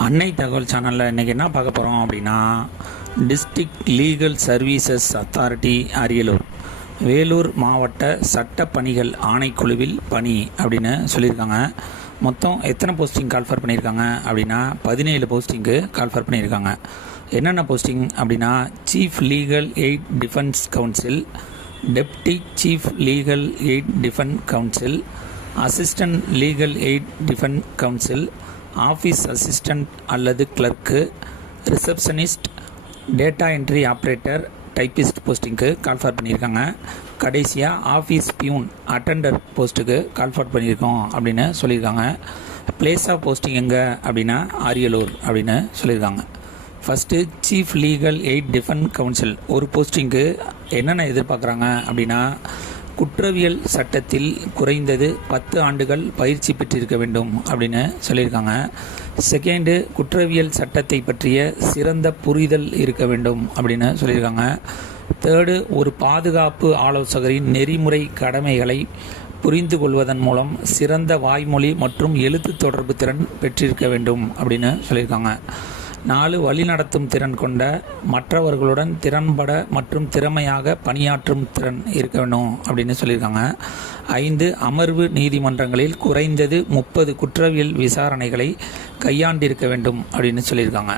அன்னை தகவல் சேனலில் இன்றைக்கி என்ன பார்க்க போகிறோம் அப்படின்னா, district legal services authority Ariyalur Vellore மாவட்ட சட்ட பணிகள் ஆணைக்குழுவில் பணி அப்படின்னு சொல்லியிருக்காங்க. மொத்தம் எத்தனை போஸ்டிங் கால்ஃபர் பண்ணியிருக்காங்க அப்படின்னா 17 போஸ்டிங்கு கால்ஃபர் பண்ணியிருக்காங்க. என்னென்ன போஸ்டிங் அப்படின்னா, chief legal aid defence council, deputy chief legal aid defence council, assistant legal aid defence council, office assistant அல்லது clerk, receptionist, data entry operator, typist போஸ்டிங்க்கு கால்ஃபர் பண்ணியிருக்காங்க. கடைசியாக ஆஃபீஸ் பியூன் அட்டெண்டர் போஸ்ட்டுக்கு call for பண்ணியிருக்கோம் அப்படின்னு சொல்லியிருக்காங்க. பிளேஸ் ஆஃப் போஸ்டிங் எங்கே அப்படின்னா அரியலூர் அப்படின்னு சொல்லியிருக்காங்க. First chief legal aid defence council ஒரு போஸ்டிங்க்கு என்னென்ன எதிர்பார்க்குறாங்க அப்படின்னா, குற்றவியல் சட்டத்தில் குறைந்தது 10 ஆண்டுகள் பயிற்சி பெற்றிருக்க வேண்டும் அப்படின்னு சொல்லியிருக்காங்க. செகண்டு, குற்றவியல் சட்டத்தை பற்றிய சிறந்த புரிதல் இருக்க வேண்டும் அப்படின்னு சொல்லியிருக்காங்க. தேர்டு, ஒரு பாதுகாப்பு ஆலோசகரின் நெறிமுறை கடமைகளை புரிந்து கொள்வதன் மூலம் சிறந்த வாய்மொழி மற்றும் எழுத்து தொடர்பு திறன் பெற்றிருக்க வேண்டும் அப்படின்னு சொல்லியிருக்காங்க. 4, வழிநடத்தும் திறன் கொண்ட மற்றவர்களுடன் திறன்பட மற்றும் திறமையாக பணியாற்றும் திறன் இருக்க வேண்டும் அப்படின்னு சொல்லியிருக்காங்க. 5, அமர்வு நீதிமன்றங்களில் குறைந்தது 30 குற்றவியல் விசாரணைகளை கையாண்டிருக்க வேண்டும் அப்படின்னு சொல்லியிருக்காங்க.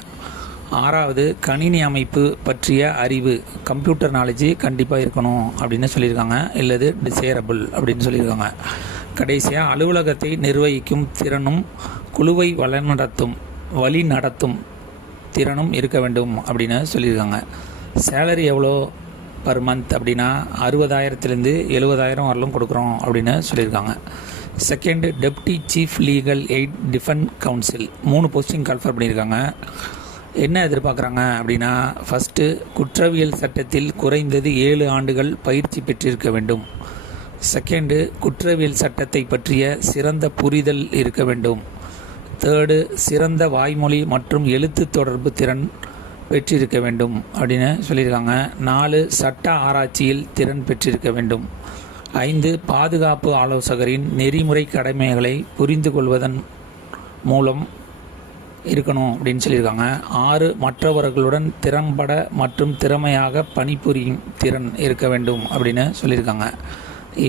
6வது, கணினி அமைப்பு பற்றிய அறிவு, கம்ப்யூட்டர் நாலேஜ் கண்டிப்பாக இருக்கணும் அப்படின்னு சொல்லியிருக்காங்க. இல்லது டிசேரபிள் அப்படின்னு சொல்லியிருக்காங்க. கடைசியாக, அலுவலகத்தை நிர்வகிக்கும் திறனும் குழுவை வழிநடத்தும் திறனும் இருக்க வேண்டும் அப்படின்னு சொல்லியிருக்காங்க. சேலரி எவ்வளோ பர் மந்த் அப்படின்னா 60,000 70,000 வரலும் கொடுக்குறோம் அப்படின்னு சொல்லியிருக்காங்க. Second, deputy chief legal aid defence council 3 posting call for பண்ணியிருக்காங்க. என்ன எதிர்பார்க்குறாங்க அப்படின்னா, ஃபஸ்ட்டு, குற்றவியல் சட்டத்தில் குறைந்தது 7 ஆண்டுகள் பயிற்சி பெற்றிருக்க வேண்டும். செகண்டு, குற்றவியல் சட்டத்தை பற்றிய சிறந்த புரிதல் இருக்க வேண்டும். தேர்டு, சிறந்த வாய்மொழி மற்றும் எழுத்து தொடர்பு திறன் பெற்றிருக்க வேண்டும் அப்படின்னு சொல்லியிருக்காங்க. 4, சட்ட ஆராய்ச்சியில் திறன் பெற்றிருக்க வேண்டும். 5, பாதுகாப்பு ஆலோசகரின் நெறிமுறை கடமைகளை புரிந்து கொள்வதன் மூலம் இருக்கணும் அப்படின்னு சொல்லியிருக்காங்க. 6, மற்றவர்களுடன் திறம்பட மற்றும் திறமையாக பணிபுரியும் திறன் இருக்க வேண்டும் அப்படின்னு சொல்லியிருக்காங்க.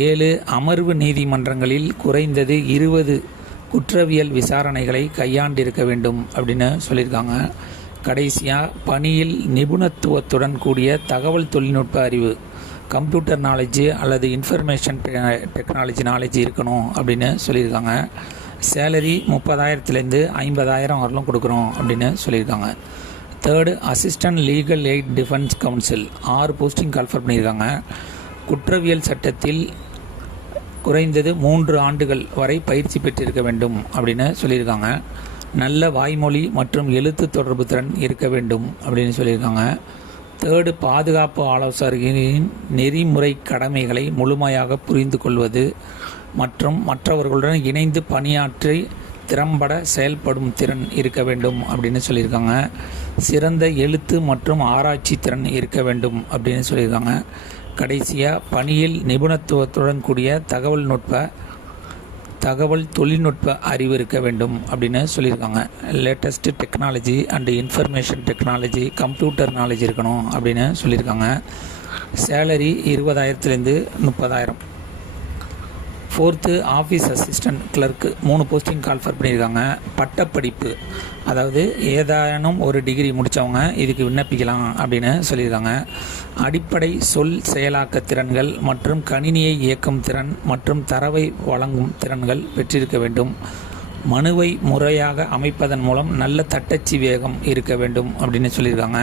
7, அமர்வு நீதிமன்றங்களில் குறைந்தது 20 குற்றவியல் விசாரணைகளை கையாண்டிருக்க வேண்டும் அப்படின்னு சொல்லியிருக்காங்க. கடைசியாக, பணியில் நிபுணத்துவத்துடன் கூடிய தகவல் தொழில்நுட்ப அறிவு, கம்ப்யூட்டர் நாலேஜ் அல்லது இன்ஃபர்மேஷன் டெக்னாலஜி நாலேஜ் இருக்கணும் அப்படின்னு சொல்லியிருக்காங்க. சேலரி 30,000 50,000 வரலும் கொடுக்குறோம் அப்படின்னு சொல்லியிருக்காங்க. Third, assistant legal aid defence council 6 posting call for பண்ணியிருக்காங்க. குற்றவியல் சட்டத்தில் குறைந்தது 3 ஆண்டுகள் வரை பயிற்சி பெற்றிருக்க வேண்டும் அப்படின்னு சொல்லியிருக்காங்க. நல்ல வாய்மொழி மற்றும் எழுத்து தொடர்பு திறன் இருக்க வேண்டும் அப்படின்னு சொல்லியிருக்காங்க. தேர்டு, பாதுகாப்பு ஆலோசகரின் நெறிமுறை கடமைகளை முழுமையாக புரிந்து கொள்வது மற்றும் மற்றவர்களுடன் இணைந்து பணியாற்றி திறம்பட செயல்படும் திறன் இருக்க வேண்டும் அப்படின்னு சொல்லியிருக்காங்க. சிறந்த எழுத்து மற்றும் ஆராய்ச்சி திறன் இருக்க வேண்டும் அப்படின்னு சொல்லியிருக்காங்க. கடைசியாக, பணியில் நிபுணத்துவத்துடன் கூடிய தகவல் தொழில்நுட்ப அறிவு இருக்க வேண்டும் அப்படின்னு சொல்லியிருக்காங்க. Latest technology and information technology, computer knowledge இருக்கணும் அப்படின்னு சொல்லியிருக்காங்க. Salary 20,000 30,000. Fourth, office assistant clerk 3 posting call for பண்ணியிருக்காங்க. பட்டப்படிப்பு, அதாவது ஏதானும் ஒரு டிகிரி முடித்தவங்க இதுக்கு விண்ணப்பிக்கலாம் அப்படின்னு சொல்லியிருக்காங்க. அடிப்படை சொல் செயலாக்க திறன்கள் மற்றும் கணினியை இயக்கும் திறன் மற்றும் தரவை வழங்கும் திறன்கள் பெற்றிருக்க வேண்டும். மனுவை முறையாக அமைப்பதன் மூலம் நல்ல தட்டச்சு வேகம் இருக்க வேண்டும் அப்படின்னு சொல்லியிருக்காங்க.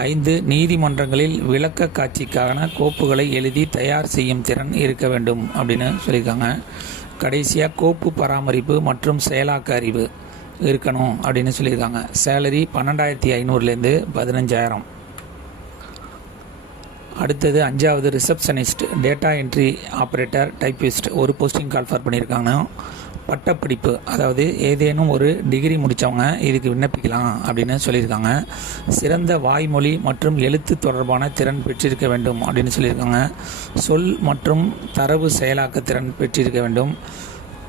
5, நீதிமன்றங்களில் விளக்க காட்சிக்கான கோப்புகளை எழுதி தயார் செய்யும் திறன் இருக்க வேண்டும் அப்படின்னு சொல்லியிருக்காங்க. கடைசியாக, கோப்பு பராமரிப்பு மற்றும் செயலாக்க அறிவு இருக்கணும் அப்படின்னு சொல்லியிருக்காங்க. சேலரி 12,500 15,000. அடுத்தது 5வது, receptionist, data entry operator, typist 1 posting call for பண்ணியிருக்காங்க. பட்டப்படிப்பு, அதாவது ஏதேனும் ஒரு டிகிரி முடித்தவங்க இதுக்கு விண்ணப்பிக்கலாம் அப்படின்னு சொல்லியிருக்காங்க. சிறந்த வாய்மொழி மற்றும் எழுத்து தொடர்பான திறன் பெற்றிருக்க வேண்டும் அப்படின்னு சொல்லியிருக்காங்க. சொல் மற்றும் தரவு செயலாக்க திறன் பெற்றிருக்க வேண்டும்.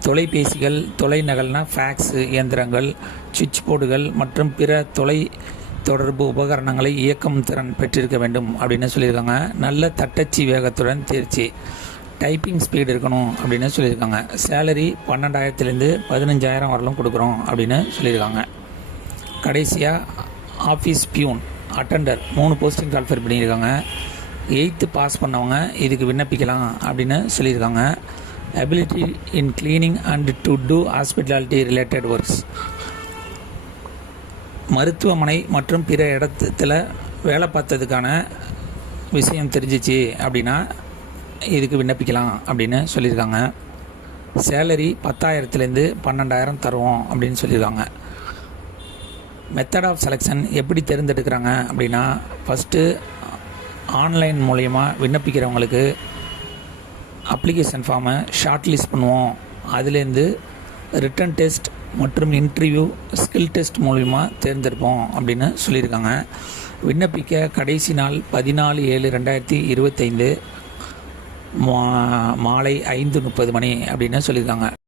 தொலைபேசிகள், தொலைநகல்னா ஃபேக்ஸ் இயந்திரங்கள், சுவிட்ச் போர்டுகள் மற்றும் பிற தொலை தொடர்பு உபகரணங்களை இயக்கும் திறன் பெற்றிருக்க வேண்டும் அப்படின்னு சொல்லியிருக்காங்க. நல்ல தட்டச்சு வேகத்துடன் தேர்ச்சி, டைப்பிங் ஸ்பீடு இருக்கணும் அப்படின்னு சொல்லியிருக்காங்க. சேலரி 12,000 15,000 வரலும் கொடுக்குறோம் அப்படின்னு சொல்லியிருக்காங்க. கடைசியாக office peon, attender 3 posting call for பண்ணியிருக்காங்க. 8th பாஸ் பண்ணவங்க இதுக்கு விண்ணப்பிக்கலாம் அப்படின்னு சொல்லியிருக்காங்க. Ability in cleaning and to do hospitality related works, மருத்துவமனை மற்றும் பிற இடத்துல வேலை பார்த்ததுக்கான விஷயம் தெரிஞ்சிச்சு அப்படின்னா இதுக்கு விண்ணப்பிக்கலாம் அப்படின்னு சொல்லியிருக்காங்க. சேலரி 10,000 12,000 தருவோம் அப்படின்னு சொல்லியிருக்காங்க. மெத்தட் ஆஃப் செலெக்ஷன் எப்படி தேர்ந்தெடுக்கிறாங்க அப்படின்னா, ஃபஸ்ட்டு ஆன்லைன் மூலயமா விண்ணப்பிக்கிறவங்களுக்கு அப்ளிகேஷன் ஃபார்மை ஷார்ட் லிஸ்ட் பண்ணுவோம். அதுலேருந்து ரிட்டன் டெஸ்ட் மற்றும் இன்டர்வியூ, ஸ்கில் டெஸ்ட் மூலிமா தேர்ந்தெடுப்போம் அப்படின்னு சொல்லியிருக்காங்க. விண்ணப்பிக்க கடைசி நாள் 14/7/2025 மாலை 5:30 மணி அப்படின்னு சொல்லியிருக்காங்க.